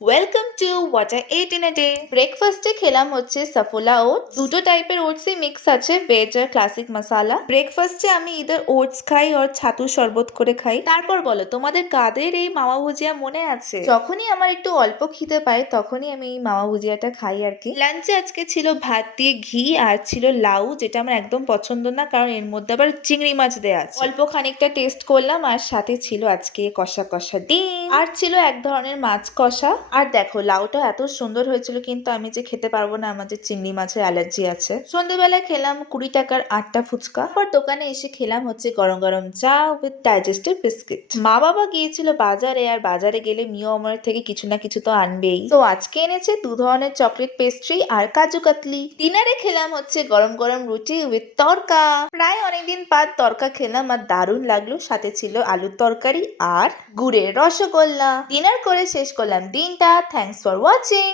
Welcome to what I ate in a day. ব্রেকফাস্টে খেলাম হচ্ছে সাফোলা ওটস। দুটো টাইপের ওটসই মিক্স আছে, ভেজ আর ক্লাসিক মশালা। ব্রেকফাস্টে আমি ইদার ওটস খাই আর ছাতু শরবত করে খাই। তারপর বলো, তোমাদের কাদের এই মাওয়া ভুজিয়া মনে আছে? যখনই আমার একটু অল্প খিদে পায় তখনই আমি এই মাওয়া ভুজিয়াটা খাই আর কি। লাঞ্চে আজকে ছিল ভাত দিয়ে ঘি আর ছিল লাউ, যেটা আমার একদম পছন্দ না, কারণ এর মধ্যে আবার চিংড়ি মাছ দেওয়া আছে। অল্প খানিকটা টেস্ট করলাম, আর সাথে ছিল আজকে কষা কষা ডিম, আর ছিল এক ধরনের মাছ কষা। আর দেখো, লাউটা এত সুন্দর হয়েছিল, কিন্তু আমি যে খেতে পারবো না, আমার যে চিংড়ি মাছের অ্যালার্জি আছে। সন্ধ্যেবেলায় খেলাম 20 টাকার 8টা ফুচকা। পর দোকানে এসে খেলাম হচ্ছে গরম গরম চা উইথ ডাইজেস্টিভ বিস্কিট। মা বাবা গিয়েছিল বাজারে, আর বাজারে গেলে মিও আমার থেকে কিছু না কিছু তো আনবেই। তো আজকে এনেছে 2 ধরনের চকলেট পেস্ট্রি আর কাজু কাতলি। ডিনারে খেলাম হচ্ছে গরম গরম রুটি উইথ তরকা। প্রায় অনেকদিন পর তরকা খেলাম, আর দারুণ লাগলো। সাথে ছিল আলুর তরকারি আর গুড়ের রসগোল্লা। ডিনার করে শেষ করলাম দিনটা। Thanks for watching.